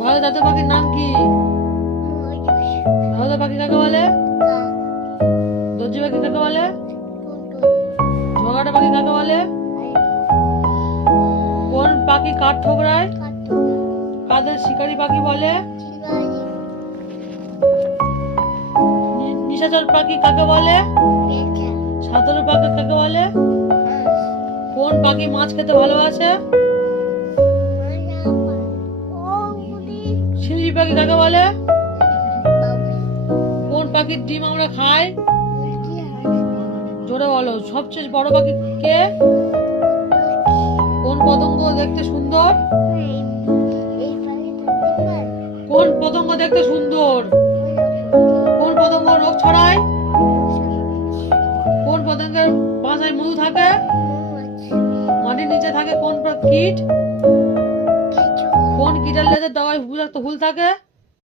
ভালো জাতের পাখির নাম কি? ভালো পাখি কাকে বলে? দর্জি পাখি কাকে বলে? ঝগাটা পাখি কাকে বলে? কোন পাখি কাঠ ঠোকরায়? কাদের শিকারি পাখি বলে? নিশাচর পাখি কাকে বলে? সাঁতারু পাখি কাকে বলে? কোন পাখি মাছ খেতে ভালোবাসে? পাখি কাকে বলে? কোন পাখির ডিম আমরা খাই? জোরে বলো, সবচেয়ে বড় পাখি কে? কোন পতঙ্গ দেখতে সুন্দর? কোন পতঙ্গ দেখতে সুন্দর? কোন পতঙ্গ রোগ ছড়ায়? কোন পতঙ্গের বাসায় মধু থাকে? মাটির নিচে থাকে কোন কীট? কোন কীটের ভুল থাকে।